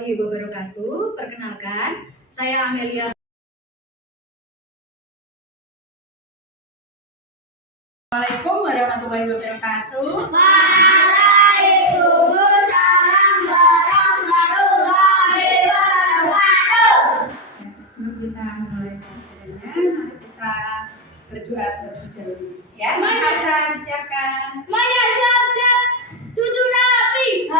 warahmatullahi wabarakatuh. Perkenalkan, saya Amelia. Assalamualaikum warahmatullahi wabarakatuh. Waalaikumsalam warahmatullahi wabarakatuh. Sebelum kita mulai pelajarannya, mari kita berdoa terlebih dahulu. Ya, Hasan siapkan. Mana sabda tujuh nabi?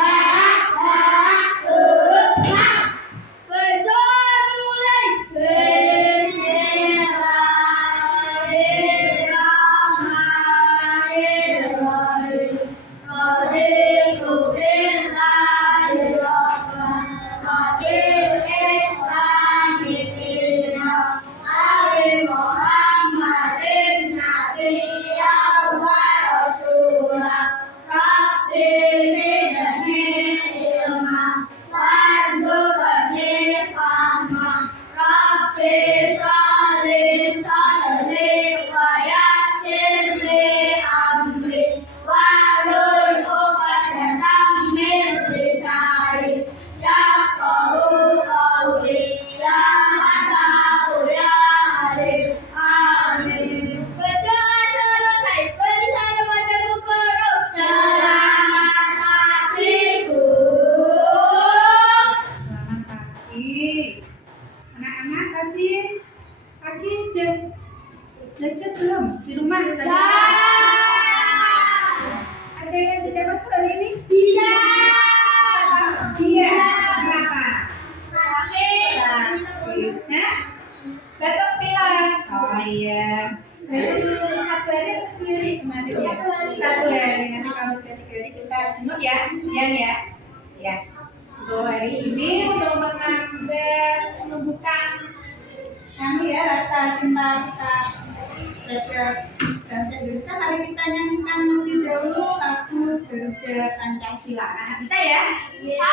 Belajar belum? Di rumah belajar? Ada yang tidak masuk hari ini? Iya. Iya. Kenapa? Sakit. Nah, batuk pilek. Oh iya. Satu hari atau 2 hari kemarin ya? 1 hari. Nanti kalau udah 3 hari kita jenguk ya. Iya ya. Ya. Untuk hari ini untuk menumbuhkan ya rasa cinta kita terhadap bahasa Indonesia, mari kita nyanyikan lebih dahulu lagu Garuda Pancasila. Nah, bisa ya? Iya.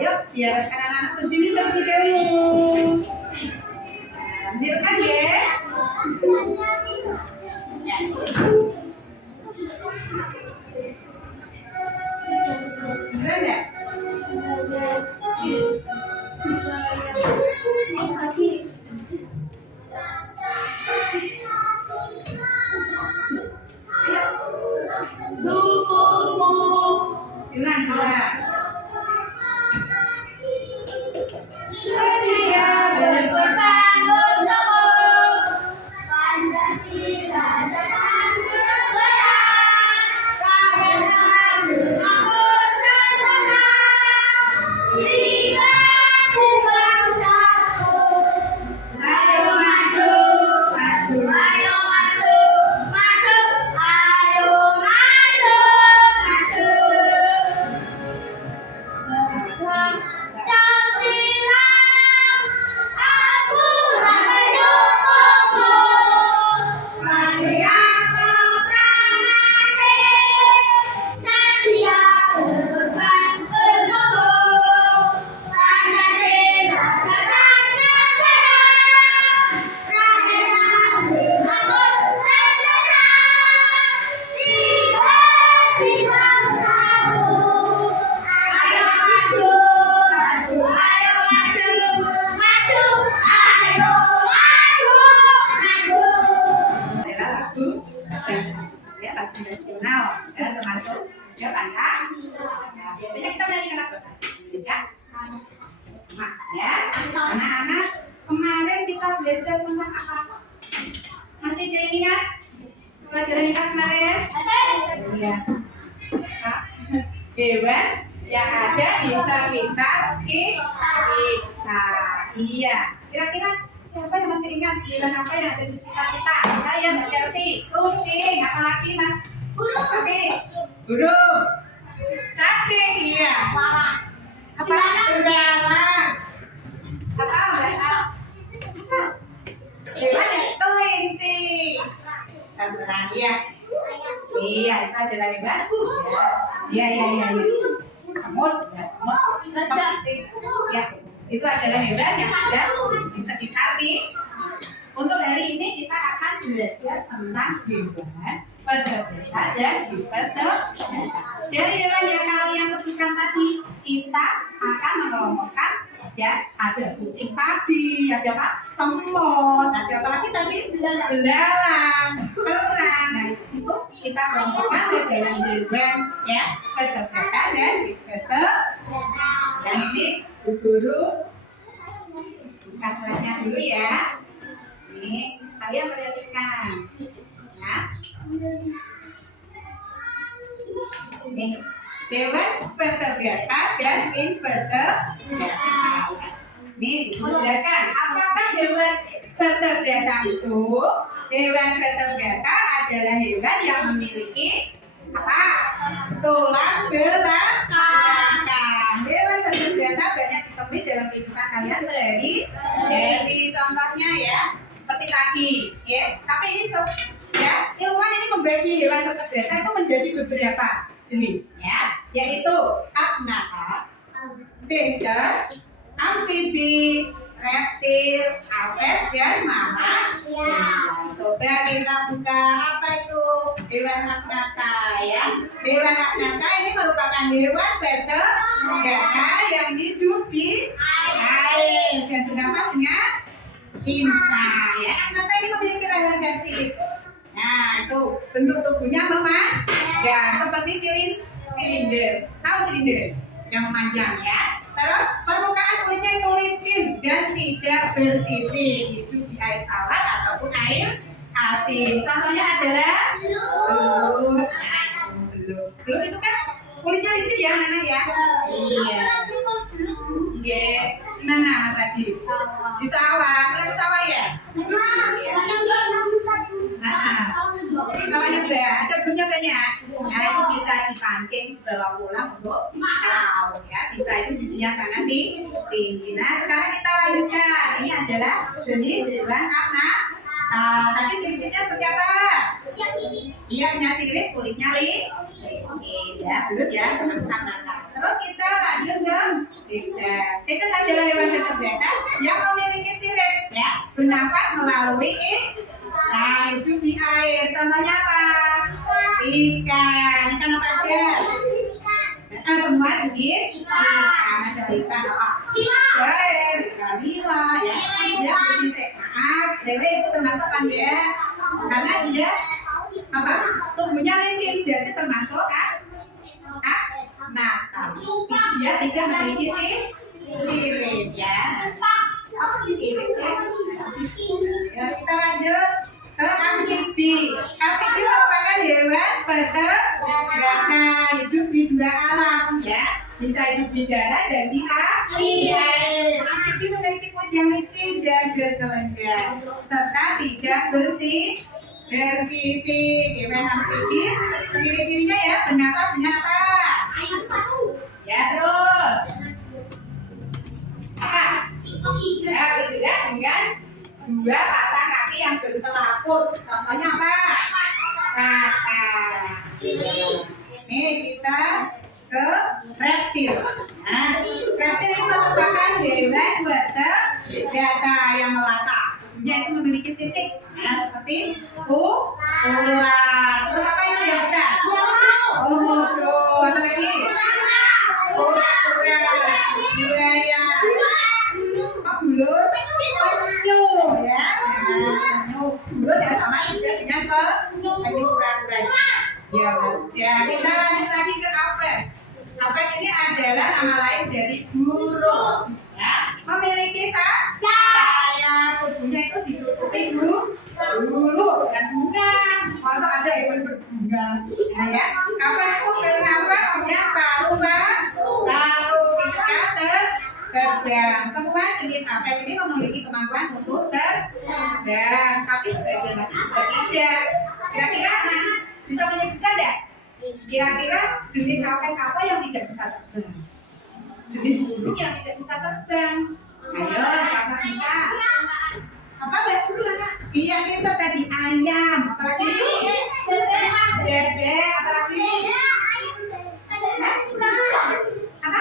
Ayo, biar anak-anak berdiri terlebih dahulu. Direkam ya. Beneran ya? Sedia Berkorban untukmu, Pancasila dan perang, aku santosa, pribadi bangsaku. Ayo maju, maju. Ayo maju, maju, ayo maju, maju. Jauh silam, aku mendukungmu. Mari aku proklamasi, sedia berkorban untukmu. Pancasila dasar negara, rakyat aku santosa, pribadi bangsaku. Ayo maju, maju, ayo maju, maju, ayo maju, maju. Adalah lagu ya, lagu nasional ya, termasuk ya Pancasila. Nah, biasanya kita menyanyikan lagu Indonesia sama ya. Anak-anak, kemarin kita belajar tentang apa? Masih ingat pelajaran kita kemarin? Iya. Kak, hewan yang ada bisa kita kita. Iya. Kira-kira siapa yang masih ingat hewan apa yang ada di sekitar kita? Ayo Mbak Chelsea. Kucing. Apalagi Mas? Burung. Cacing. Iya. Apa? Belalang. Apa? Hewan yang kelinci. Beneran ya. Iya, itu adalah hewan. Iya. Semut, ya semut. Ya, itu adalah hewan yang ada di sekitar kita. Untuk hari ini kita akan belajar tentang hewan, perdebatan dan hiperdebat. Dari hewan yang kalian sebutkan tadi, kita akan mengelompokkan ya, ada kucing tadi, ada apa? Semut, ada apa lagi tadi? Belalang, kerang. Nah, itu kita kelompokkan ke dalam hewan ya, vertebrata dan invertebrata. Dan ini guru kasarnya dulu ya. Ini kalian perhatikan ya. Nih, hewan vertebrata dan invertebrata. Nih, dijelaskan apakah hewan vertebrata itu? Hewan vertebrata adalah hewan yang memiliki apa? Tulang belakang. Hewan vertebrata banyak ditemui dalam kehidupan kalian sehari-hari. Contohnya ya, seperti tadi, ya. Tapi ini ya, ilmuwan ini membagi hewan vertebrata itu menjadi beberapa jenis, ya, yaitu apnata, beda, amfibi, reptil, aves, dan mammalia. Coba kita buka apa itu hewan apnata ya. Hewan apnata ini merupakan hewan vertebrata yang hidup di air dan bernafas dengan insang. Ya, apnata ini memiliki rahang dan sirip. Nah, itu bentuk tubuhnya memanjang seperti silinder. Tahu silinder yang memanjang ya. Terus permukaan kulitnya itu licin dan tidak bersisi. Hidup di air tawar ataupun air asin. Contohnya adalah belut. Nah, belut itu kan kulitnya licin ya, anak ya. Iya. Oke. Gimana tadi? Di sawah. Pernah ke sawah ya? Sawahnya juga ya. Ada bunyinya banyak. Nah, itu bisa dipancing, dibawa pulang untuk sahur ya. Bisa, itu gizinya sangat tinggi. Nah, sekarang kita lanjutkan. Ini adalah jenis hewan apnata. Tadi ciri-cirinya seperti apa? Iya, punya sirip, kulitnya licin ya, belut ya, termasuk apnata. Terus kita lanjut ke Riches. Riches adalah hewan vertebrata yang memiliki sirip ya, bernafas melalui nah, hidup di air. Contohnya apa? Ikan apa aja? Nah, semua jenis ikan. Ada ikan apa? Ikan nila ya. Dia bersisik. Maaf, lele itu termasuk kan ya? Karena dia apa? Tubuhnya licin, berarti termasuk apnata. Dia tidak memiliki sirip ya. Apa sirip sih? Ya, kita lanjut ke amfibi. Amfibi merupakan hewan vertebrata, hidup di dua alam ya. Bisa hidup di darat dan di air. Amfibi memiliki kulit yang licin dan berkelenjar serta tidak bersisi. Hewan amfibi ciri-cirinya ya, bernafas dengan apa? Ya, terus apa? Ya, bergerak dengan dua pasang kaki yang berselaput. Contohnya apa? Kata. Nih, kita ke reptil. Nah, reptil ini merupakan hewan vertebrata yang melata. Dia itu memiliki sisik. Nah, seperti ular. Terus apa itu yang besar? Komodo. Apa lagi? Kura-kura. Buaya. Bulus, penyu ya. Bulus yang sama dengan penyu kura-kura. Ya, kita lanjut lagi ke aves. Aves ini adalah nama lain dari burung. Ya, memiliki sayap. Tubuhnya itu ditutupi bulu dan bunga. Masa ada hewan berbunga? Nah ya, aves itu bernafas punya paru-paru ketika terbang. Semua jenis aves ini memiliki kemampuan untuk terbang, tapi sebagian lagi juga tidak. Kira-kira anak bisa menyebutkan tidak? Kira-kira jenis aves apa yang tidak bisa terbang? Jenis burung yang tidak bisa terbang. Ayo, siapa bisa? Apa iya, kita tadi ayam. Apalagi? Bebek. Apalagi? Apa?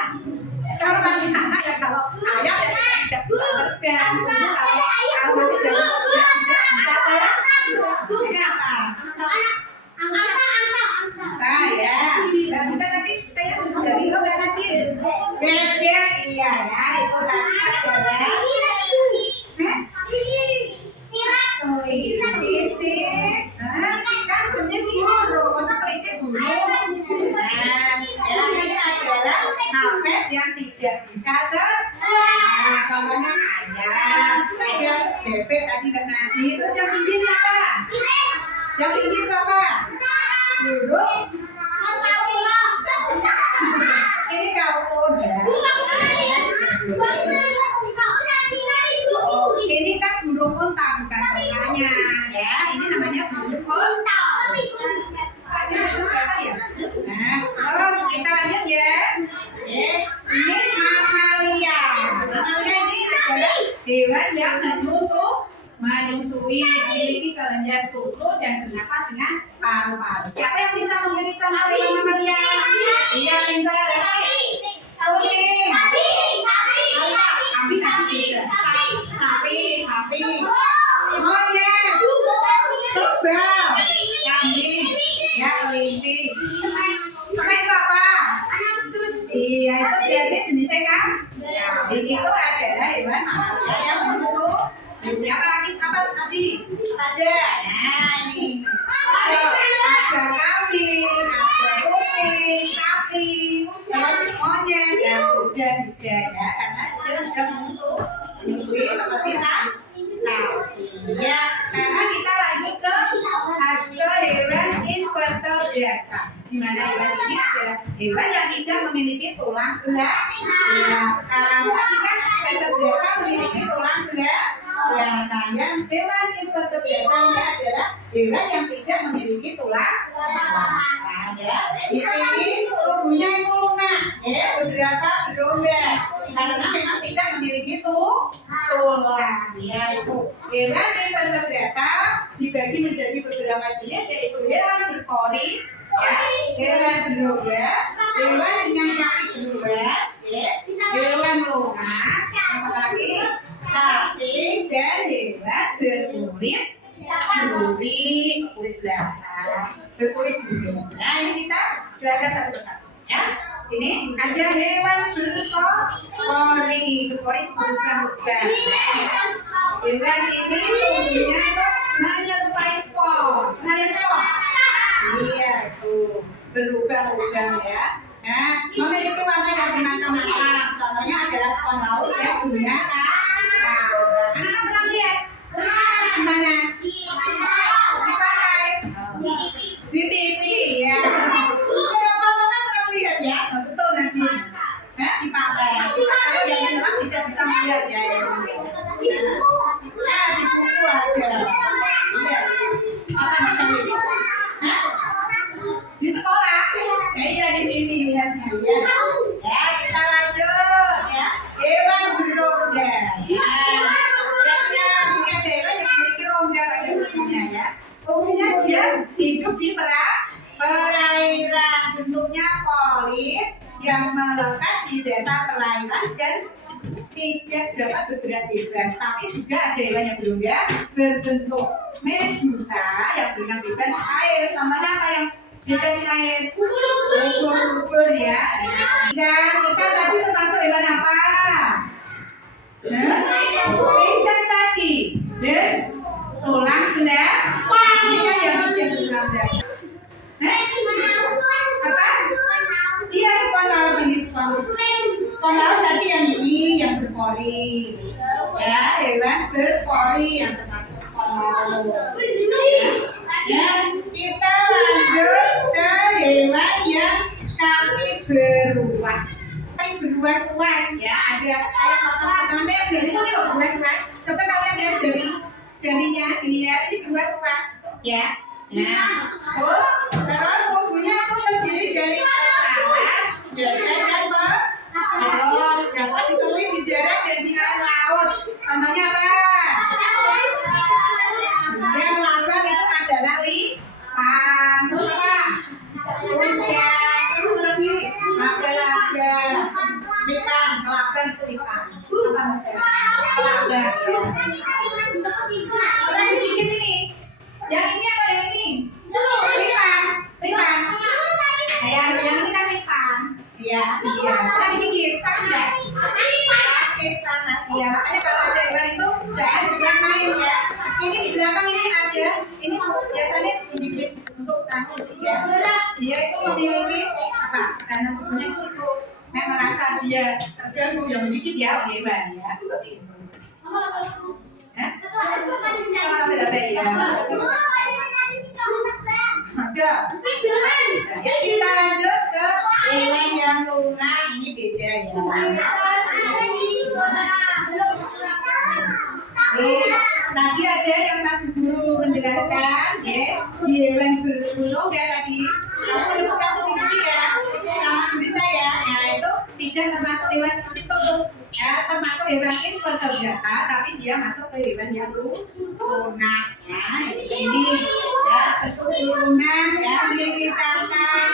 Kalau masih anak ya, kalau ayam ya tidak bisa terbang. Kalau masih dalam bisa terbang. Ini apa? Angsa ya. Dan kita nanti dari lo nanti mamalia ya. Itu tadi adalah sisik. Kan jenis burung, masa kelinci burung? Ya ini adalah napas yang tidak bisa terbang. Contohnya ayam, ada bebek tadi dan nadi. Terus yang tinggi siapa? Yang tinggi itu apa? Burung. Ini kalkun ya. Ini kan burung unta bukan kontanya ya. Ini namanya burung unta. Nah, terus kita lanjut ya. Ini mamalia. Mamalia ini adalah hewan yang menyusui, memiliki kelenjar susu dan bernapas dengan paru-paru. Siapa yang bisa memberi contoh hewan mamalia? Iya, pintar ya. Kucing. Sapi tadi sudah. Sapi. Monyet. Kerbau. Kambing. Ya, kelinci. Semen itu apa? Iya, itu berarti jenisnya kan? Kambing itu adalah hewan mamalia yang menyusui. Siapa lagi? Apa tadi? Saja. Nah, ini. Ada kambing, ada kucing, sapi, monyet, dan kuda juga ya, karena dia sudah menyusui seperti sapi. Ya, sekarang kita lanjut ke hewan invertebrata. Di mana hewan ini adalah hewan yang tidak memiliki tulang belakang. Tadi kan vertebrata memiliki tulang belakang. Yang hewan invertebrata ini adalah hewan yang tidak memiliki tulang belakang. Ya, di sini tubuhnya itu lunak, ya, beberapa berlomba karena memang tidak memiliki tulang. Ya, itu hewan invertebrata dibagi menjadi beberapa jenis, yaitu hewan berpori, ya, hewan berlomba, hewan dengan kaki berulas, ya, hewan lunak, sama lagi cacing, dan hewan berkulit belakang, berkulit duri. Nah, ini kita jelaskan satu persatu ya. Sini ada hewan berpori. Berpori bukan. Hewan ini tubuhnya menyerupai spon. Pernah lihat spon? Iya, tuh berlubang-lubang ya. Nah, memiliki warna yang bermacam-macam. Contohnya adalah spon laut yang punya anak-anak pernah lihat? Mana? Dipakai di TV ya. Sudah kan pernah lihat ya? Betul nanti. Nah, dipakai. Kalau yang memang tidak bisa melihat ya. Nah, di buku ada. Iya. Apa namanya? Nah, di sekolah? Iya di sini lihatnya ya. Ya, kita lanjut ya. Hewan berrongga. Ya. Umumnya dia hidup di perairan, bentuknya polip yang melekat di dasar perairan dan tidak dapat bergerak bebas. Tapi juga ada hewan yang berongga berbentuk medusa yang berenang bebas di air. Contohnya apa yang bebas di air? Ubur-ubur ya. Dan ikan tadi termasuk hewan apa? Ikan tadi. Dan tulang belakang. Ini kan yang tidak tulang belakang. Apa? Iya, spon laut ini spon laut tadi yang ini yang berpori. Ya, hewan berpori yang termasuk spon laut. Ya, kita lanjut ke hewan yang kaki beruas. Kaki beruas-uas ya. Ada kayak potong-potongan jari ini loh beruas-uas. Coba kalian lihat jarinya dilihat ini beruas-uas ya. Nah, terus tubuhnya tuh terdiri dari kepala, dada dan perut. Dapat ditemui di darat dan di air laut. Contohnya apa? Yang melambang itu adalah ikan. Terus apa? Udang. Terus lagi laga-laga. Ikan, kelabang itu ikan. Kelabang. Lagi dikit ini. Yang ini apa yang ini? Lipan. Yang ini kan lipan. Iya. Lagi dikit. Sakit. makanya kalau ada hewan itu jangan dibilang main ya. Ini di belakang ini ada, ini biasanya digigit untuk tanduk ya. Dia itu memiliki apa? Karena tubuhnya di situ. Saya merasa dia terganggu yang menggigit ya oleh hewan ya. Seperti itu. Sama beda ya. Maka ya kita lanjut ke hewan yang lunak, ini beda ya. Tadi ada yang Mas Guru menjelaskan ya, di hewan berbulu ya tadi kamu menyebutkan cumi-cumi ya sama gurita ya. Nah itu tidak termasuk hewan itu ya, termasuk hewan invertebrata, tapi dia masuk ke hewan yang lunak ya. Ini ya bentuk lunak ya, diceritakan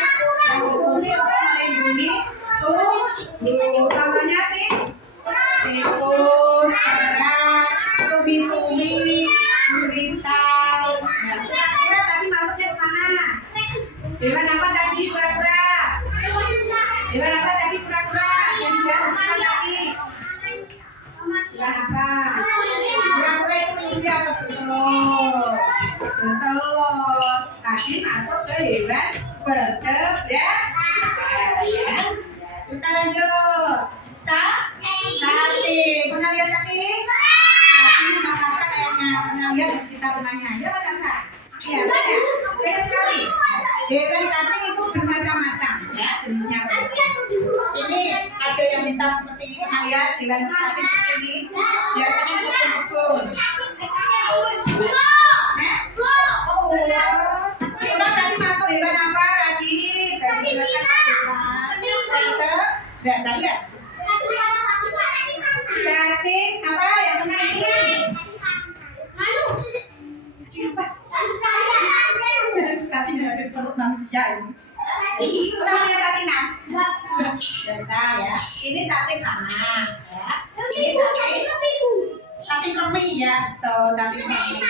yang berfungsi untuk melindungi tubuh. Contohnya sih tikus, kerak, cumi-cumi, gurita. Nah, kura-kura tadi masuknya kemana? Hewan apa tadi kura-kura? Hewan apa tadi kura-kura? Yang dilakukan tadi? Hewan apa? Kura-kura itu manusia atau bertelur? Bertelur. Tadi masuk ke hewan vertebrata. Kita lanjut. Cacing. Pernah lihat cacing? Cacing di masyarakat kayaknya pernah lihat di sekitar rumahnya. Ya Mas Ansa? Iya, banyak. Banyak sekali. Hewan cacing itu bermacam-macam ya jenisnya. Ini ada yang hitam seperti ini. Pernah lihat hewan cacing seperti ini? Biasanya kumpul-kumpul. Oh, ular tadi masuk hewan apa tadi? Tadi tadi ya? Cacing apa yang tengah ini? Cacing apa? Cacing yang ada di perut manusia ini. Pernah punya cacing kan? Biasa ya. Ini cacing tanah ya. Ini cacing kremi ya. Tuh cacing kremi.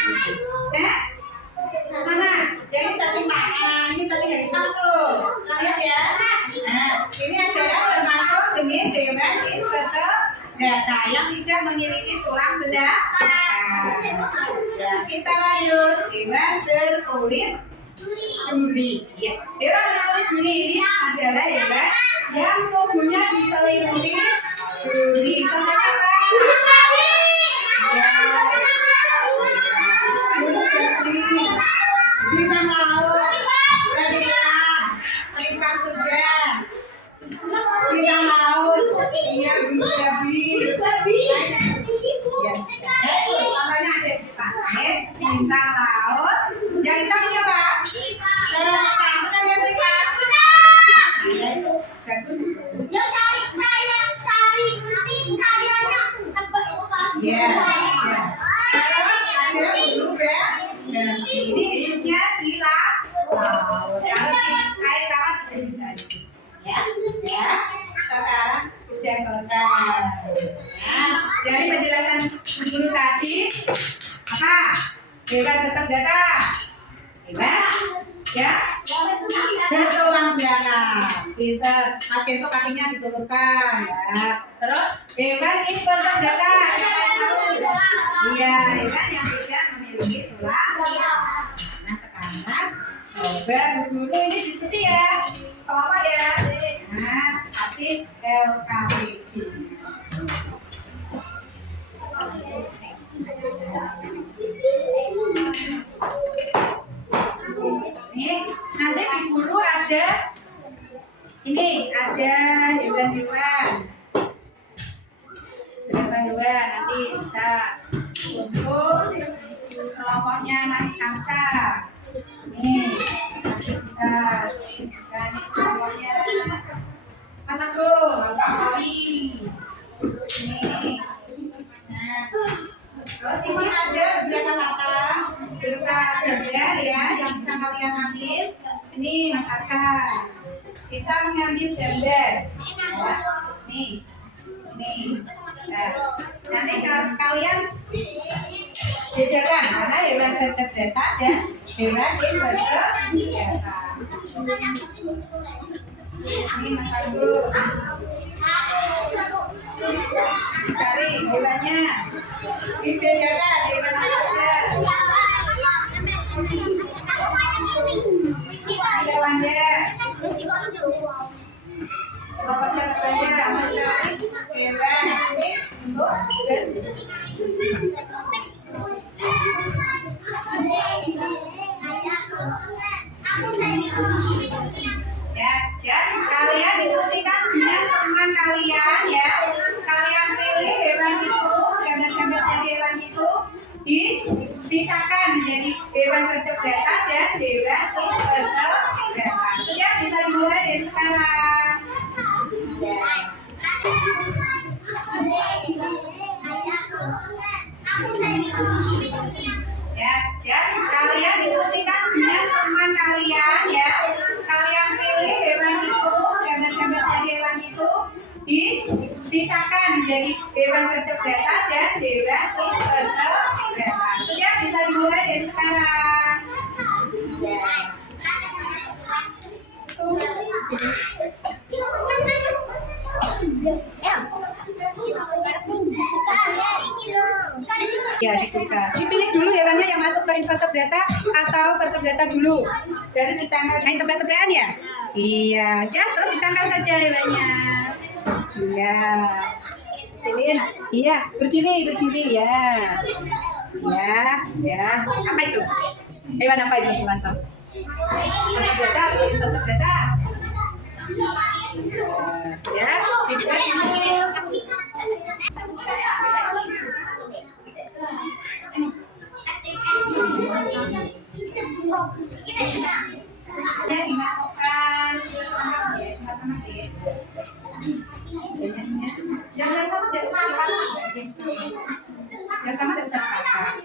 Mana? Yang ini cacing tanah. Ini cacing dari tanah tuh. Lihat ya. Nah, ini adalah termasuk jenis hewan invertebrata yang tidak memiliki tulang belakang. Kita lanjut hewan berkulit duri. Ya. Hewan berkulit duri ini adalah hewan yang tubuhnya diselimuti duri. Contohnya apa? Bintang laut, bintang surga, bintang laut, iya babi. Ya, contohnya ada bintang laut. Yang hitam ini apa? Ikan. Pernah lihat ikan? Iya itu bagus. Iya. Terus ada juga. Dan ini hidupnya di laut. Kalau di air tawar tidak bisa hidup. Ya. Sekarang sudah selesai. Nah, dari penjelasan guru tadi apa? Hewan vertebrata. Hewan ya bertulang belakang. Pinter. Mas Kenso kakinya ditulurkan ya. Terus hewan invertebrata. Iya, hewan yang tidak memiliki tulang. Nah sekarang coba guru ini diskusi ya. Kelompok ya. Nah kasih LKPD. Ini nanti di guru ada ini ada hewan-hewan. Hewan-hewan nanti bisa untuk kelompoknya Mas Kansa. Nih, nanti bisa dan kelompoknya Mas Agung, Koli. Nih. Nah, terus ini ada beberapa kata gambar ya yang bisa kalian ambil. Ini Mas Kansa bisa mengambil gambar. Ya. Nih, sini. Nah, nanti kalian bedakan mana hewan vertebrata dan hewan invertebrata. Ini Mas Agung cari hewannya. dipisahkan menjadi hewan vertebrata dan hewan invertebrata. Sudah bisa dimulai dari sekarang. Ya, kalian diskusikan dengan teman kalian ya. Kalian pilih hewan itu, gambar-gambar dari hewan itu dipisahkan menjadi hewan vertebrata dan hewan invertebrata. Sudah bisa dimulai dari sekarang. Ya, dibuka. Dipilih dulu hewannya yang masuk ke invertebrata atau vertebrata dulu. Baru ditangkal. Main tebak-tebakan ya? Iya. Ya, terus ditangkal saja hewannya. Iya. Pilih. Iya, berdiri ya. Ya. Apa itu? Hewan apa itu masuk? Vertebrata atau invertebrata? Ya, dibuka dulu. Ya, dimasukkan jangan sama tidak usah dipasang. Yang sama tidak usah dipasang.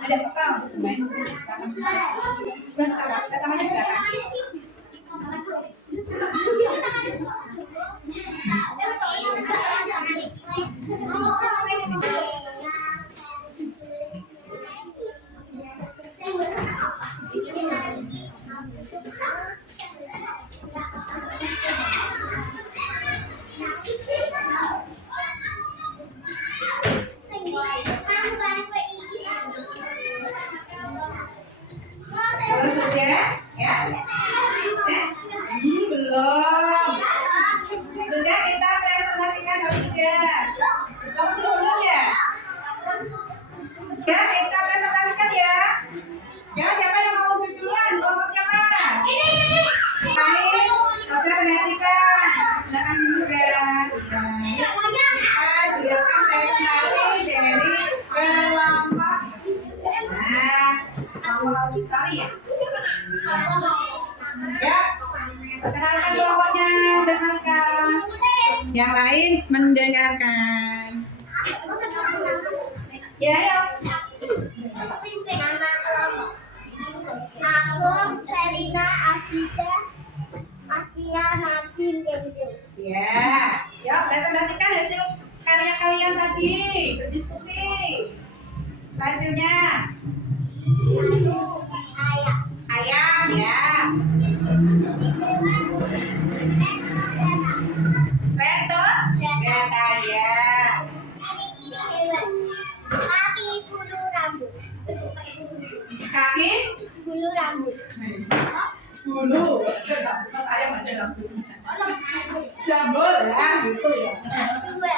Ada peka untuk main pasang sama sama di belakang. Terus sudah ya? Belum. Sudah kita presentasikan atau sudah? Kamu sudah belum ya? Ya, kita presentasikan ya. Ya, siapa yang mau ujuk duluan? Kelompok siapa? Baik, oke perhatikan. Silakan dulu ya. Kita berikan presentasi dari kelompok. Nah, kelompok Itali ya. Ya, perkenalkan kelompoknya, dengarkan. Yang lain mendengarkan. Ya, yuk. Nama kelompok. Aku Selina Afida Astia Nadim Kenjo. Ya, yuk presentasikan hasil karya kalian tadi. Berdiskusi. Hasilnya ayam ya. Vertebrata ya. Kaki bulu rambut. Kaki Bulu rambut. bulu. Mas ayam ada rambutnya. Jambul lah gitu ya. Dua.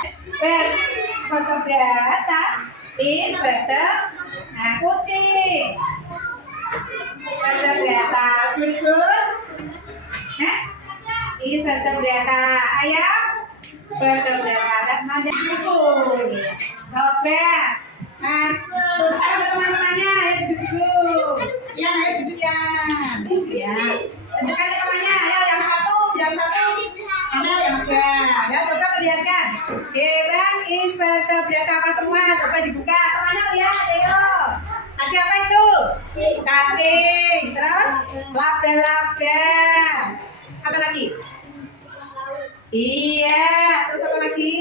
Vertebrata, invertebrata, nah kucing. Vertebrata, betul. Invertebrata, ayam. Vertebrata, dan ada kucing. Coba, mas, ada teman-temannya, ayo duduk dulu. Yan, ayo duduk Yan. Ya, tunjukkan ya temannya, ayo yang satu. Mana yang ada? Ya, coba perlihatkan. Hewan invertebrata apa semua? Coba dibuka. Temannya lihat, ayo. Ada apa itu? Cacing. Terus laba-laba. Apa lagi? Iya. Terus apa lagi?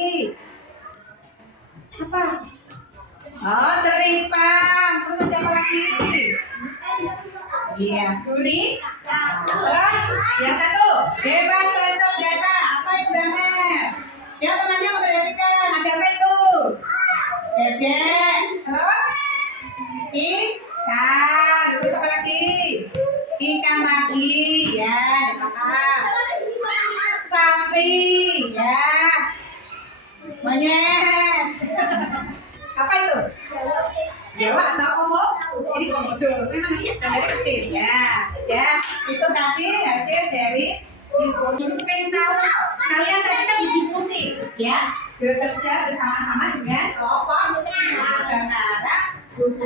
Apa? Oh, teripang. Terus ada apa lagi? Iya, duri. Terus yang satu, hewan vertebrata. Apa itu Damer? Ya temannya memperhatikan. Ada apa itu? Bebek. Terus ikan. Terus apa lagi? Ikan lagi. Ya, ada sapi. Ya. Monyet. Apa itu? Dewa atau komodo? Ini komodo. Memang dari kecil ya. Ya, itu tadi hasil dari diskusi. Pengen tahu kalian tadi kan diskusi, ya, bekerja bersama-sama dengan kelompok. Sekarang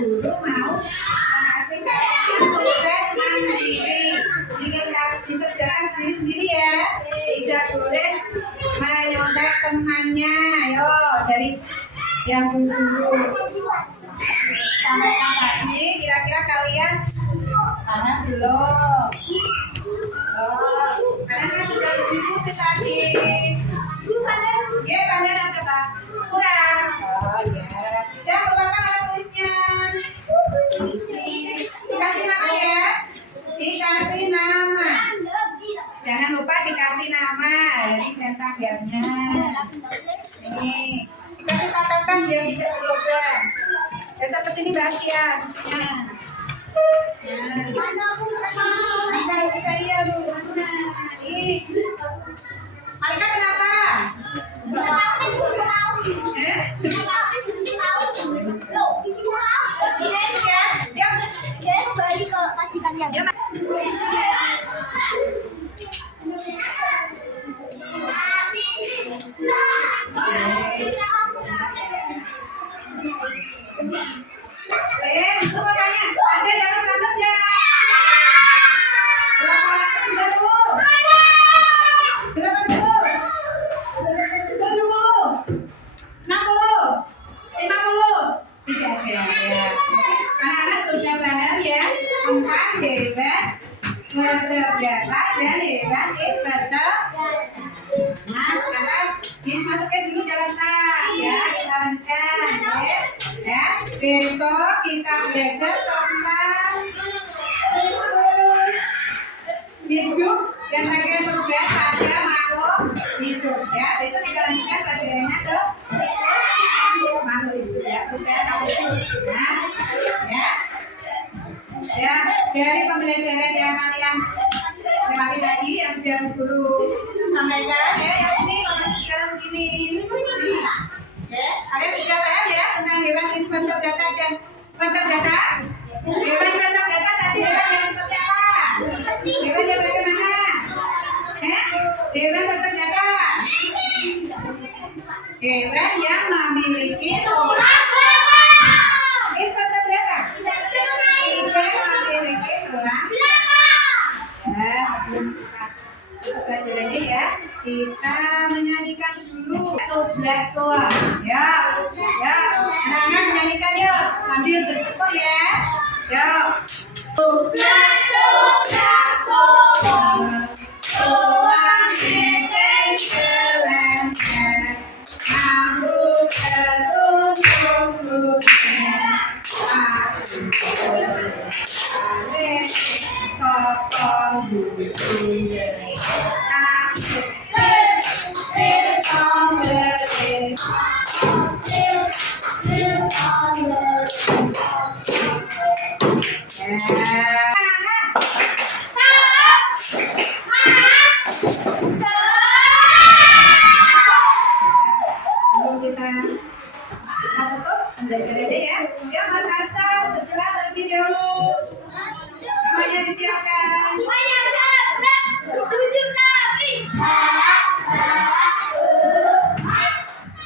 guru mau ngasih kalian tugas mandiri. Dikerjakan sendiri-sendiri ya. Tidak boleh menyontek temannya. Ayo dari yang dulu. Sampaikan tadi, kira-kira kalian paham belum? Oh, karena kan sudah diskusi tadi. Ya, kalian ada apa? Kurang. Oh ya. Jangan lupakan ada tulisnya. Dikasih nama ya. Dikasih nama. Jangan lupa dikasih nama. Ini pentagamnya. Ini dikasih tatakan biar tidak berlubang. Besok kesini bahas ya. Nah, saya Bu. Ih. Alika kenapa? Itu mau tanya, ada dapat berantem nggak? Berapa? 90? 80? 70? 60? 50? Tidak ada ya. Anak-anak sudah paham ya tentang hewan vertebrata dan hewan invertebrata. Nah, sekarang dimasukin dulu jalan tas ya, kita lanjutkan ya. Besok kita belajar tentang siklus hidup dan bagian perubahan pada makhluk hidup ya. Besok kita lanjutkan pelajarannya ke siklus makhluk hidup ya, perubahan makhluk hidup. Nah, ya dari pembelajaran yang kalian lewati tadi yang sudah guru sampaikan ya, yang ini sekarang segini. Ya, kalian sudah paham ya tentang hewan invertebrata dan vertebrata? Hewan vertebrata tadi hewan yang seperti apa? Hewan yang bagaimana? Hewan vertebrata. Hewan yang memiliki tulang. Invertebrata. Hewan yang memiliki tulang. Ya, sebelum kita belajar ya, kita menyanyikan dulu Sobat Soa ya, anak-anak menyanyikan yuk sambil bertepuk ya, yuk. Sobat Soa, Soa ngeteng kelencer, rambut terungkung-ungkungnya, aku balik sokong bulu-bulu. Belajar aja ya. Ya Mas Hasan, berdoa terlebih dahulu. Semuanya disiapkan. Semuanya siap. 7 kali.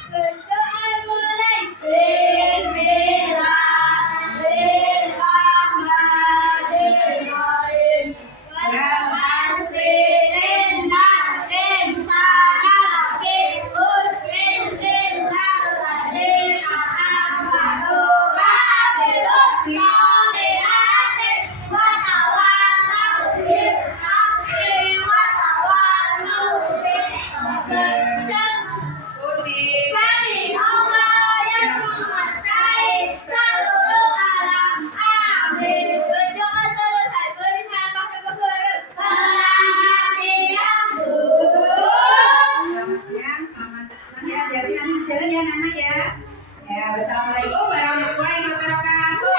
Berdoa mulai. Bismillahirrahmanirrahim. Wassalamualaikum warahmatullahi wabarakatuh.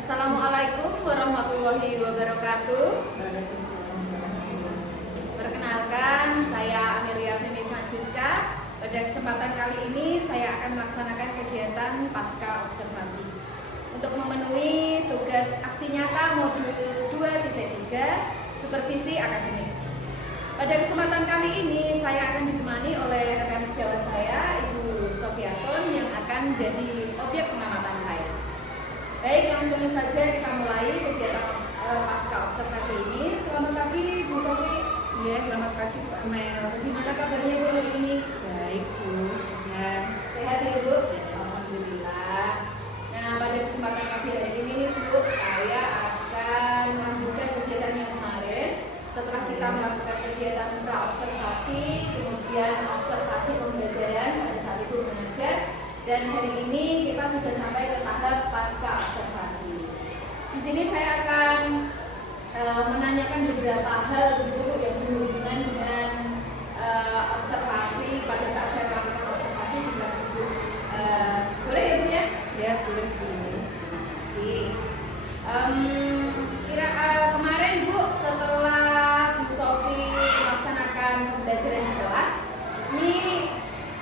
Assalamualaikum warahmatullahi wabarakatuh. Perkenalkan, saya Amelia Femi Francisca. Pada kesempatan kali ini saya akan melaksanakan kegiatan pasca observasi untuk memenuhi tugas aksi nyata modul 2.3 supervisi akademik. Pada kesempatan kali ini saya akan ditemani oleh rekan sejawat saya, Ibu Sofiaton, yang akan jadi objek pengamatan saya. Baik, langsung saja kita mulai kegiatan pasca observasi ini. Selamat pagi, Bu Sofi. Ya, selamat pagi Pak Mel. Gimana kabarnya Bu hari ini? Baik Bu, sehat. Sehat ya Bu? Alhamdulillah. Nah, pada kesempatan pagi hari ini nih Bu, saya akan melanjutkan kegiatan yang kemarin. Setelah kita melakukan kegiatan pra-observasi, kemudian observasi pembelajaran pada saat itu mengajar, dan hari ini kita sudah sampai ke tahap pasca observasi. Di sini saya akan menanyakan beberapa hal dulu yang berhubungan dengan observasi pada saat saya melakukan observasi di kelas ibu. Boleh ya Bu ya? Ya, boleh Bu. Terima kasih. Kemarin Bu, setelah Bu Sofi melaksanakan pembelajaran di kelas, ini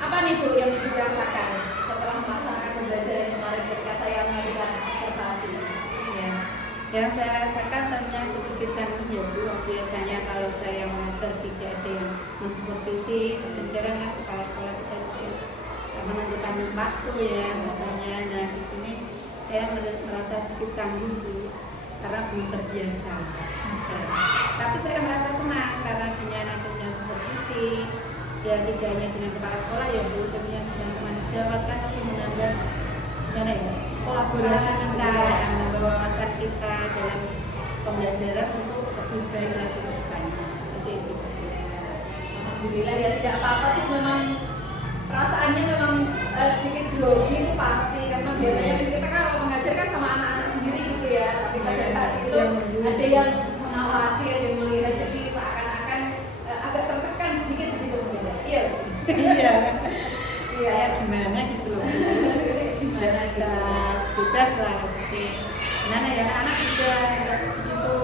apa nih Bu yang Ibu rasakan setelah melaksanakan pembelajaran kemarin ketika saya melakukan observasi? Ya, yang saya rasakan ternyata sedikit canggung ya Bu. Biasanya kalau saya mengajar tidak ada yang mensupervisi, jarang kan kepala sekolah kita juga menentukan waktu ya makanya. Nah di sini saya merasa sedikit canggung Bu, karena belum terbiasa. Tapi saya merasa senang karena dengan adanya supervisi, ya tidak hanya dengan kepala sekolah ya Bu, tentunya dengan teman sejawat kan lebih menambah gimana ya, kolaborasi kita, menambah wawasan kita dalam pembelajaran untuk lebih baik lagi ke depannya. Seperti itu. Alhamdulillah ya, tidak apa-apa tuh, memang perasaannya memang sedikit grogi itu pasti, karena biasanya kita kalau mengajar kan sama anak-anak sendiri gitu ya, tapi pada saat itu ada yang mengawasi, ada yang melihat, jadi seakan-akan agak tertekan sedikit gitu mungkin ya. Iya. Iya. Iya. Kayak gimana gitu loh. Tidak bisa bebas lah seperti gimana ya, anak juga nggak begitu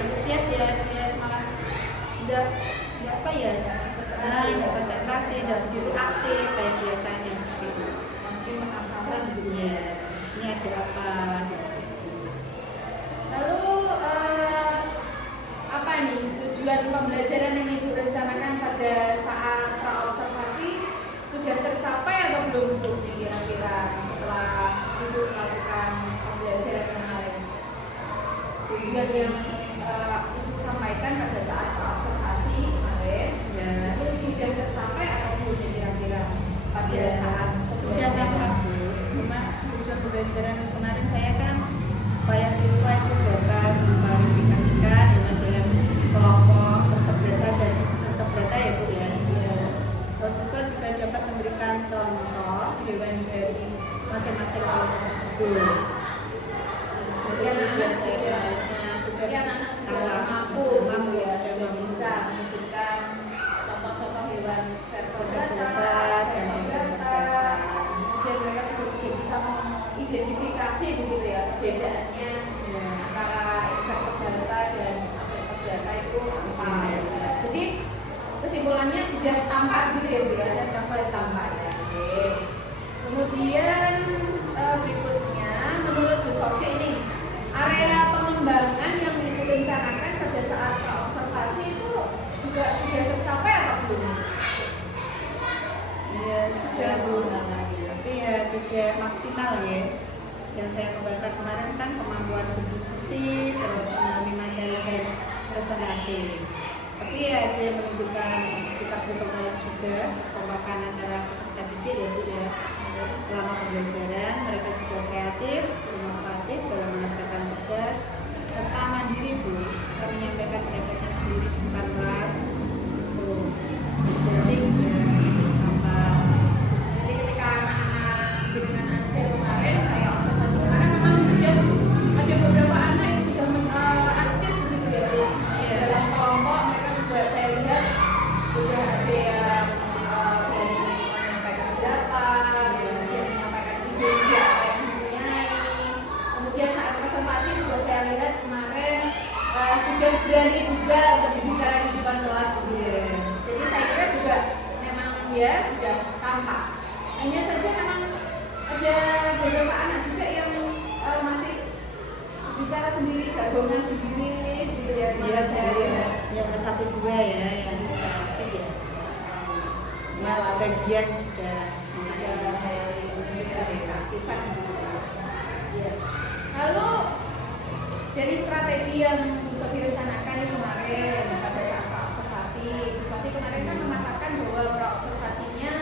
antusias ya, dia malah nggak apa ya, nggak konsentrasi, nggak begitu aktif kayak biasanya. Mungkin penasaran gitu Ya, ini ada apa? Lalu apa nih tujuan pembelajaran yang Ibu rencanakan pada saat pra-observasi sudah tercapai atau belum Bu? Kira-kira setelah Ibu melakukan pembelajaran kemarin, tujuan yang Ibu sampaikan pada saat pra-observasi kemarin Ya, itu sudah tercapai atau belum kira-kira pada ya, saat sudah tampak Bu. Cuma tujuan pembelajaran kemarin saya kan supaya siswa itu dapat mengklarifikasikan dengan kelompok vertebrata dan vertebrata ya Bu ya. Terus siswa juga dapat memberikan contoh hewan dari masing-masing kelompok tersebut. Jadi tujuan saya sudah anak-anak sudah mampu ya, sudah bisa menunjukkan contoh-contoh hewan vertebrata dan vertebrata. Kemudian mereka juga sudah bisa mengidentifikasi begitu ya perbedaannya antara vertebrata dan vertebrata itu apa. Jadi kesimpulannya sudah tampak gitu ya Bu ya, tampak ya. Oke. Kemudian berikutnya menurut Bu Sofi ini area pengembangan yang Ibu rencanakan pada saat observasi itu juga sudah tercapai atau belum? Ya sudah Bu, tapi ya tidak maksimal ya. Yang saya kembangkan kemarin kan kemampuan berdiskusi, terus memahami materi dan presentasi. Tapi ya ada yang menunjukkan sikap gotong royong juga, kekompakan antara peserta didik ya Bu ya. Selama pembelajaran mereka juga kreatif, inovatif dalam mengerjakan tugas, serta mandiri Bu, bisa menyampaikan pendapatnya sendiri di depan kelas. Tuh, penting ya. Jadi ketika anak-anak jenengan ajar kemarin, saya observasi kemarin memang sudah ada beberapa anak yang sudah aktif begitu ya Bu. Dalam kelompok mereka juga saya lihat sudah ada yang berani menyampaikan pendapat, kemudian menyampaikan ide apa yang dipunyai. Kemudian saat presentasi juga saya lihat kemarin sudah berani juga untuk berbicara di depan kelas gitu. Jadi saya kira juga memang ya sudah tampak. Hanya saja memang ada beberapa anak juga yang masih bicara sendiri, jagongan sendiri gitu ya. Iya, Saya yang ke 1-2 ya, yang aktif ya. Ya, sebagian sudah mulai menunjukkan keaktifan gitu. Ya. Lalu dari strategi yang Bu Sofi rencanakan kemarin pada saat observasi, Bu Sofi kemarin kan mengatakan bahwa observasinya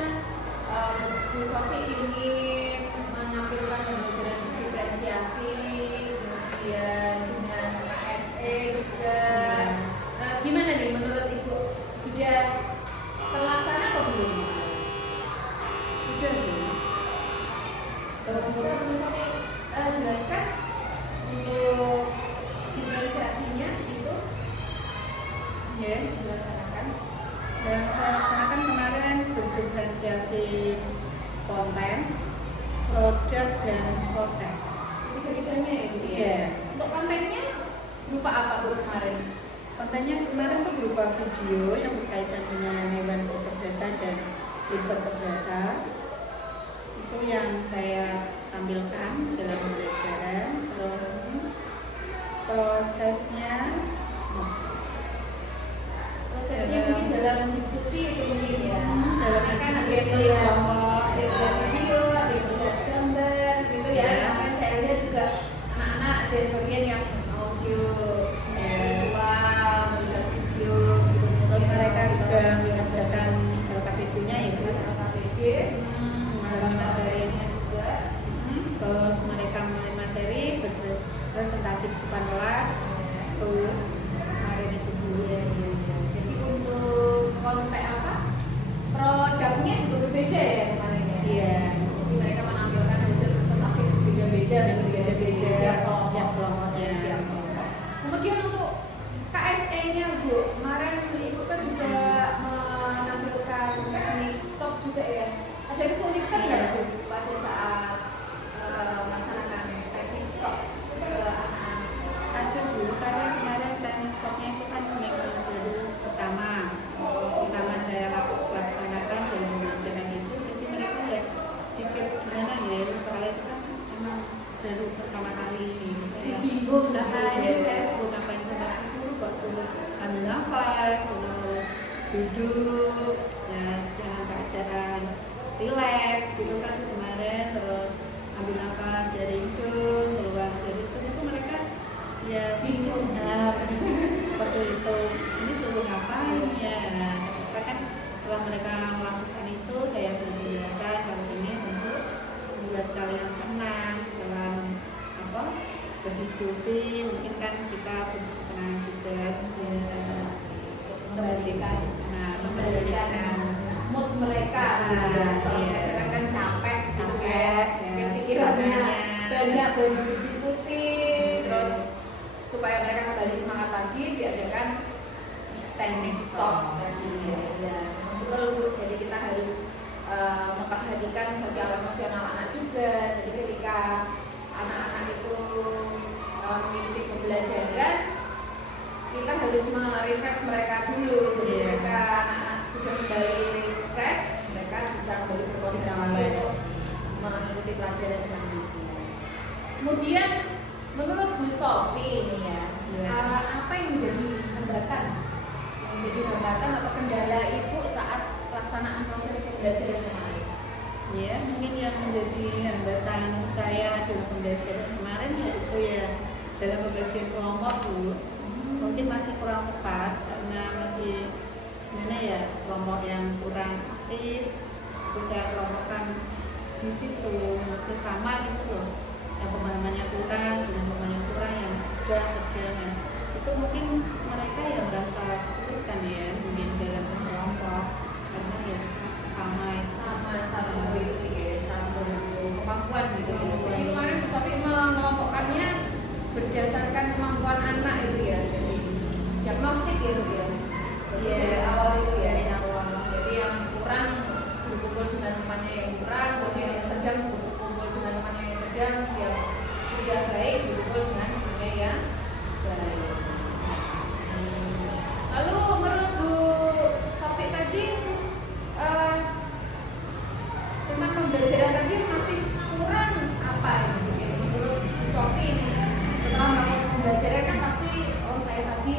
Bu Sofi ingin menampilkan pembelajaran diferensiasi, kemudian dengan SE juga. Gimana nih menurut Ibu? Sudah terlaksana atau belum? sudah Bisa Bu Sofi jelaskan untuk diferensiasinya itu ya. dilaksanakan? Yang saya laksanakan kemarin berdiferensiasi konten, produk, dan proses. Tiga-tiganya ya Bu? Iya. Untuk kontennya berupa apa Bu kemarin? Kontennya kemarin tuh berupa video yang berkaitan dengan hewan vertebrata dan invertebrata. Itu yang saya tampilkan dalam pembelajaran. Terus prosesnya Prosesnya mungkin dalam diskusi itu mungkin ya. dalam Karena kan diskusi ada yang kelompok. ada yang lihat video, ada yang lihat gambar gitu ya. Ya. Kemarin saya lihat juga anak-anak ada sebagian yang audio, Ya. visual, melihat video gitu. Terus mereka juga mengerjakan LKPD-nya ya Bu. KPD, Memahami materi. prosesnya juga. Terus mereka memahami materi, berpresentasi di depan kelas. Itu kemarin itu Bu. Iya, iya, iya. Jadi untuk konten apa? Produknya juga berbeda ya kemarin ya. Iya. Jadi mereka menampilkan hasil presentasi berbeda-beda gitu ya, dari setiap kelompoknya. Setiap kelompok. Kemudian untuk KSE-nya Bu, kemarin Ibu kan juga menampilkan teknik stop juga ya. Ada kesulitan nggak Bu pada saat melaksanakan teknik stop ke anak-anak? Aja Bu, karena kemarin teknik stopnya itu kan memang baru pertama saya laksanakan dalam pembelajaran itu, jadi mereka ya sedikit gimana ya, soalnya itu kan memang baru pertama kali. Si bingung Nah, gitu ini ya. saya suruh ngapain sama ibu, kok suruh ambil nafas, suruh duduk, ya jangan keadaan relax gitu kan kemarin, terus ambil nafas dari hidung, keluar dari hidung, itu mereka ya Bingung. nah, seperti itu. Ini suruh ngapain ya? Nah, kita kan setelah mereka melakukan itu, saya beri penjelasan kalau ini untuk membuat kalian tenang setelah apa berdiskusi, mungkin kan kita butuh ketenangan juga sebelum presentasi. Membalikan, Membalikan mood mereka gitu ya. Kalau iya. misalkan kan capek gitu Capek, kan, ya. yang pikirannya Makanya. banyak berdiskusi, terus supaya mereka kembali semangat lagi diadakan teknik stop tadi ya. Betul Bu, jadi kita harus memperhatikan sosial emosional anak juga. Jadi ketika anak-anak itu mengikuti pembelajaran, kita harus merefresh mereka dulu. Jadi Iya. mereka anak-anak sudah kembali refresh, mereka bisa kembali berkonsentrasi untuk mengikuti pelajaran selanjutnya. Kemudian menurut Bu Sofi ini ya, Iya. apa yang menjadi hambatan? Menjadi hambatan atau kendala Ibu saat pelaksanaan proses pembelajaran kemarin? Ya, mungkin yang menjadi hambatan saya dalam pembelajaran kemarin yaitu ya dalam pembagian kelompok Bu, mungkin masih kurang tepat karena masih gimana ya, kelompok yang kurang aktif itu saya kelompokkan di situ masih sama gitu loh, yang pemahamannya kurang dengan pemahaman yang kurang, yang sedang nah, itu mungkin mereka yang merasa kesulitan ya mungkin dalam berkelompok karena ya sama Sama itu ya, satu kemampuan gitu ya. Jadi kemarin Bu Sofi mengelompokkannya berdasarkan kemampuan anak itu ya, jadi diagnostik gitu ya. Jadi Iya. dari awal itu ya. Dari awal. Jadi yang kurang berkumpul dengan temannya yang kurang, kemudian yang sedang berkumpul dengan temannya yang sedang, yang sudah baik berkumpul dengan temannya yang baik. Lalu menurut Bu Sofi tadi tentang pembelajaran tadi masih kurang apa gitu ya menurut Bu Sofi ini? Setelah melakukan pembelajaran kan pasti saya tadi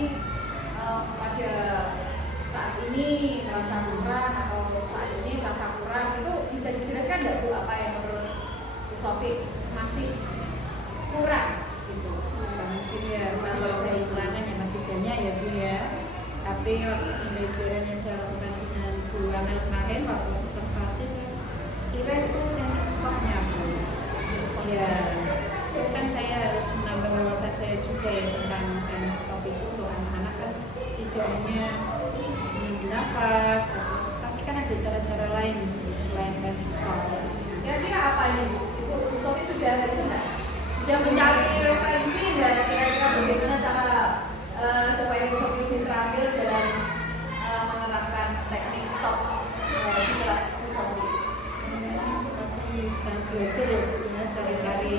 pada Bu ya. Tapi waktu pembelajaran yang saya lakukan dengan Bu Amel kemarin waktu observasi, saya kira itu teknik stopnya Bu. Ya, itu kan saya harus menambah wawasan saya juga ya tentang teknik stop itu untuk anak-anak kan tidak hanya nafas, pasti kan ada cara-cara lain selain teknik stop. Kira-kira apa ini Bu? Ibu Sofi sudah itu nggak? Sudah mencari referensi nggak? Kira-kira bagaimana cara supaya Ibu Sofi lebih terampil dalam menerapkan teknik stop di kelas Ibu Sofi? Masih belajar ya Bu ya, cari-cari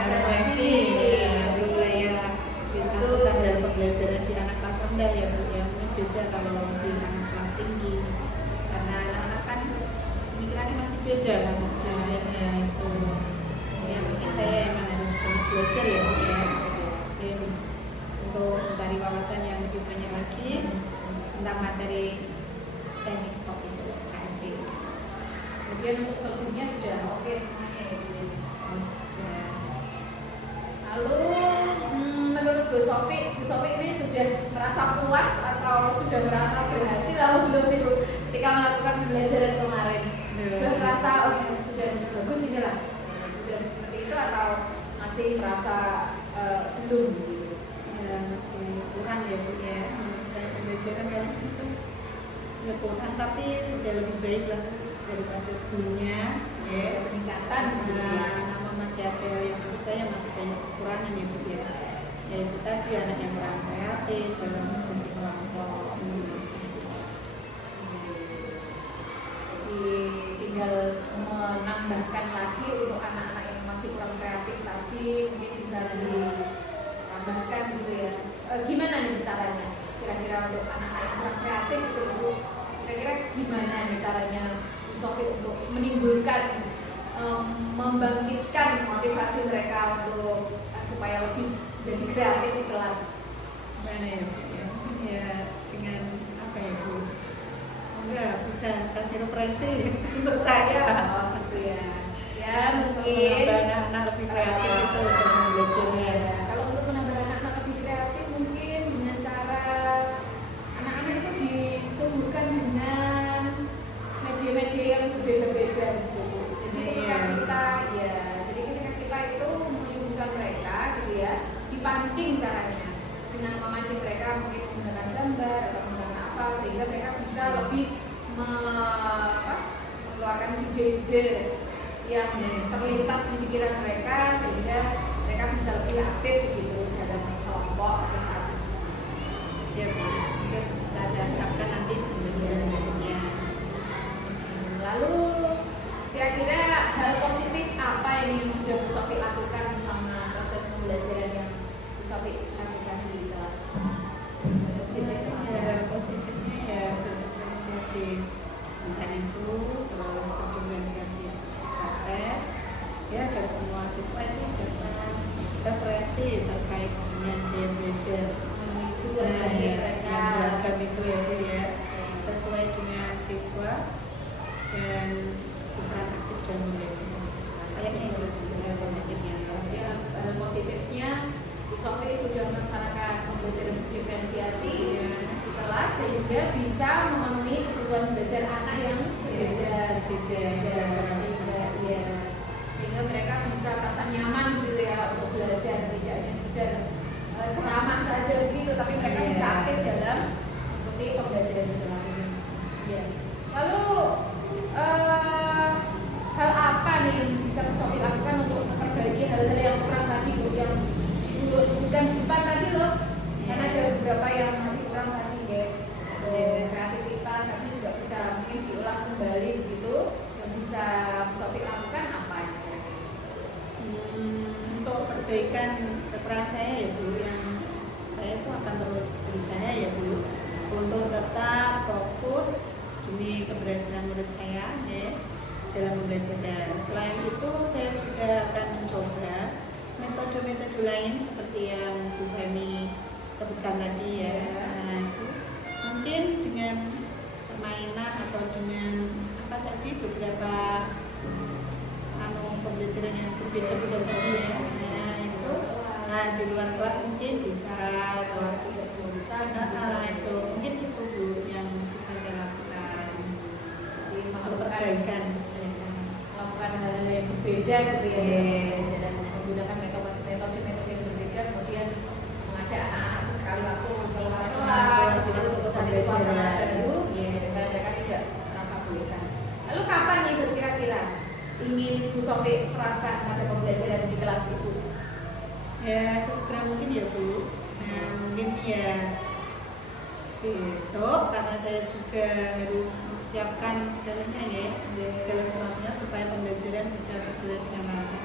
referensi ya, untuk saya masukkan dalam pembelajaran di anak kelas rendah ya Bu ya. Mungkin beda kalau di anak kelas tinggi karena anak-anak kan pemikirannya masih beda kan melihatnya itu ya, mungkin saya emang harus banyak belajar ya Bu ya. Mungkin untuk mencari wawasan yang lebih banyak lagi tentang materi teknik stop itu KST. Kemudian untuk sebelumnya sudah oke semuanya ya Bu. Sudah. Lalu menurut Bu Sofi ini sudah merasa puas atau sudah merasa berhasil atau belum Ibu ketika melakukan pembelajaran kemarin? Sudah merasa oh sudah bagus inilah, sudah seperti itu atau masih merasa belum? Ya, masih kurang ya Bu ya. Saya pembelajaran kali itu ya kurang, tapi sudah lebih baik lah daripada sebelumnya ya. Peningkatan Nah, namun masih ada yang menurut saya masih banyak kekurangan ya Bu ya. Yaitu tadi anak yang kurang kreatif dalam diskusi kelompok. Jadi tinggal menambahkan lagi untuk anak-anak yang masih kurang kreatif tadi mungkin bisa ditambahkan gitu ya. Gimana nih caranya? Kira-kira untuk anak-anak yang kurang kreatif itu Bu, kira-kira gimana nih caranya Bu Sofi untuk menimbulkan membangkitkan motivasi mereka untuk supaya lebih jadi kreatif di kelas? Gimana ya Bu ya? Ya dengan apa ya Bu? Enggak bisa kasih referensi untuk saya. Oh gitu ya. Ya Untuk mungkin menambah anak-anak lebih kreatif itu dalam belajarnya. ya, kalau untuk menambah anak-anak lebih kreatif mungkin dengan cara anak-anak itu disuguhkan dengan media-media yang berbeda-beda gitu. Jadi ketika kita ketika kita itu menyuguhkan mereka gitu ya, dipancing caranya dengan memancing mereka mungkin menggunakan gambar atau menggunakan apa sehingga mereka bisa lebih mengeluarkan ide-ide yang terlintas di pikiran mereka sehingga mereka bisa lebih aktif gitu dalam kelompok atau saat diskusi. Ya Bu, mungkin bisa saya terapkan nanti pembelajaran berikutnya. Lalu kira-kira hal positif apa yang sudah Bu Sofi lakukan selama proses pembelajaran yang Bu Sofi lakukan di kelas? Ya, positifnya ya berdifferensiasi konten itu, terus berdifferensiasi proses ya agar semua siswa itu dapat referensi terkait dengan dia belajar. Nah, ya, yang beragam itu ya Bu ya, sesuai dengan siswa dan berperan aktif dalam belajar. Kayaknya itu hal positifnya. Hal positifnya Bu Sofi sudah melaksanakan pembelajaran diferensiasi di kelas sehingga bisa memenuhi kebutuhan belajar anak yang berbeda sehingga mereka bisa merasa nyaman gitu ya untuk belajar, tidak hanya sekedar ceramah saja begitu, tapi mereka bisa aktif dalam mengikuti pembelajaran di kelas. Ya. Lalu hal apa nih yang bisa Bu Sofi lakukan untuk memperbaiki hal-hal yang kurang tadi Bu, yang Ibu sebutkan di depan tadi loh, karena ada beberapa yang masih kurang tadi ya. Kreativitas tadi juga bisa mungkin diulas kembali begitu, yang bisa Bu Sofi lakukan apa? Untuk perbaikan keterangan saya ya Bu, yang saya itu akan terus berusaha ya Bu untuk tetap fokus demi keberhasilan murid saya ya dalam belajar. Selain itu saya juga akan mencoba metode-metode lain seperti yang Bu Femi sebutkan tadi ya. Nah, itu mungkin dengan permainan atau dengan apa tadi beberapa pembelajaran yang berbeda-beda tadi ya. Nah itu di luar kelas mungkin bisa biasa. Itu mungkin itu Bu yang bisa saya lakukan. Jadi Untuk melakukan perbaikan. hal-hal yang berbeda gitu ya, Iya. dan menggunakan metode yang berbeda, kemudian mengajak anak-anak sesekali waktu keluar kelas, gitu, Masuk ke cari suasana pembelajaran. baru, Iya. supaya mereka tidak merasa bosan. Lalu kapan nih Bu kira-kira ingin Bu Sofi terapkan pada pembelajaran di kelas itu? Ya sesegera mungkin ya Bu. Nah mungkin ya besok karena saya juga harus siapkan segalanya ya segala sesuatunya supaya pembelajaran bisa berjalan dengan lancar.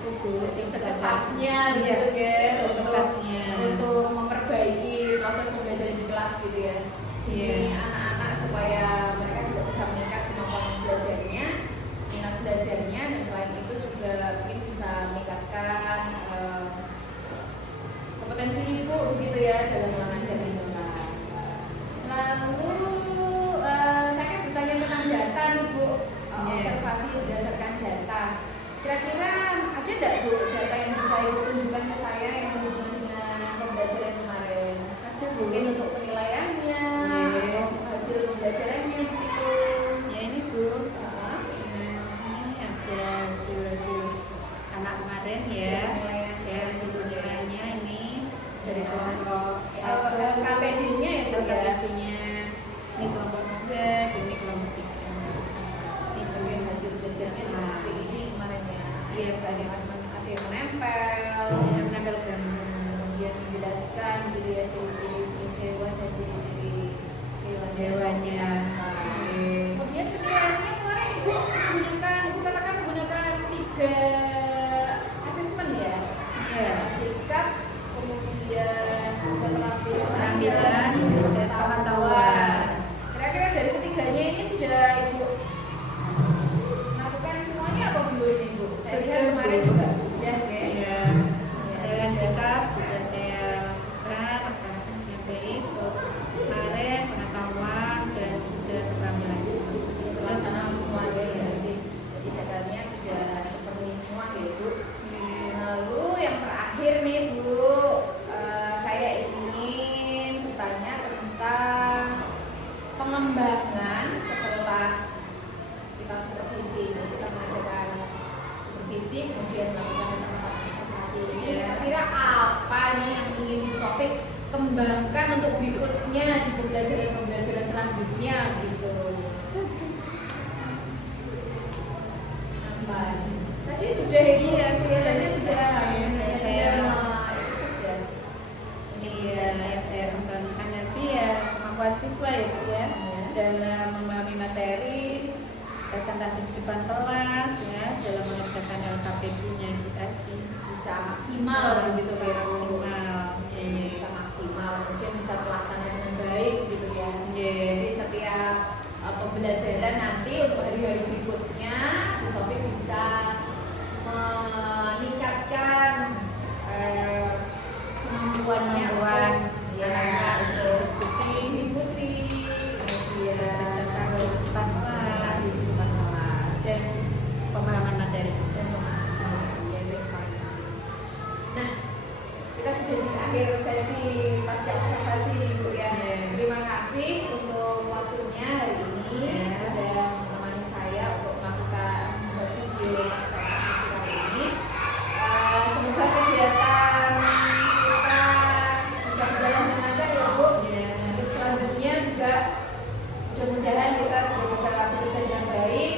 Itu Bu, yang bisa saya- Secepatnya Iya, gitu ya, secepatnya. untuk memperbaiki proses pembelajaran di kelas gitu ya. Iya. Ini anak-anak supaya mereka juga bisa meningkat kemampuan belajarnya, minat belajarnya, dan selain itu juga mungkin bisa meningkatkan kompetensi ibu begitu ya dalam mengajar di kelas. Lalu saya kan bertanya tentang data nih Bu, Iya. observasi berdasarkan data. Kira-kira ada nggak Bu data yang bisa Ibu tunjukkan ke saya yang berhubungan dengan pembelajaran kemarin? Ada Bu. Mungkin untuk penilaiannya, Iya. hasil pembelajarannya begitu. Ya ini Bu. Ah, Nah, ini ada hasil anak kemarin ya. Ya hasil penilaiannya ini dari kelompok satu. KPD-nya ya Bu ya. KPD-nya ini kelompok 3, ini kelompok 3. Ini Kemudian hasil belajarnya seperti ini kemarin ya. Iya, ada yang menempel, yang menempel gambar. kemudian dijelaskan gitu ya ciri-ciri jenis hewan dan ciri-ciri Hewannya. Oke. Kemudian penilaiannya kemarin Ibu katakan menggunakan 3 asesmen ya. Iya. Sikap, kemudian Penampilan, dan pengetahuan. pengetahuan. Kira-kira dari ketiganya ini sudah Ibu lakukan semuanya apa belum Ibu? Saya lihat Sudah, kemarin Bu. juga sudah ya. Iya. Penilaian sikap sudah saya lakukan, laksanakan dengan baik. Terus kemarin pengetahuan dan sudah penampilan. Pelaksana semua ya, jadi datanya sudah terpenuhi semua ya Bu. Lalu yang terakhir nih Bu, saya ingin bertanya tentang pengembangan setelah kita supervisi. Kita mengadakan supervisi, kemudian melakukan catatan observasi. Kira-kira apa nih yang ingin Bu Sofi kembangkan untuk berikutnya di pembelajaran selanjutnya gitu? Apa? Tadi sudah Ibu, Iya, sudah. kelihatannya sudah. Iya, saya- Itu saja. Iya, yang saya kembangkan nanti ya kemampuan siswa ya Bu ya dalam memahami materi, presentasi di depan kelas ya, dalam mengerjakan LKPD-nya itu tadi. Bisa maksimal gitu Bisa ya. maksimal. Iya. Bisa maksimal, kemudian bisa terlaksana dengan baik gitu ya. Iya. Jadi setiap pembelajaran nanti untuk hari-hari berikutnya Bu Sofi bisa meningkatkan kemampuannya Kemampuan ya, anak-anak untuk diskusi, diskusi, kemudian presentasi di depan kelas, presentasi di depan kelas. dan pemahaman materi. Dan pemahaman. Ya, itu yang paling penting. Nah, kita sudah di akhir sesi pasca observasi nih Bu ya. Iya. Terima kasih untuk waktunya hari ini Iya. sudah menemani saya untuk melakukan video pasca observasi kali ini. Semoga kegiatan kita bisa berjalan dengan lancar ya Bu. Iya. Untuk selanjutnya juga mudah-mudahan kita juga bisa bekerja dengan baik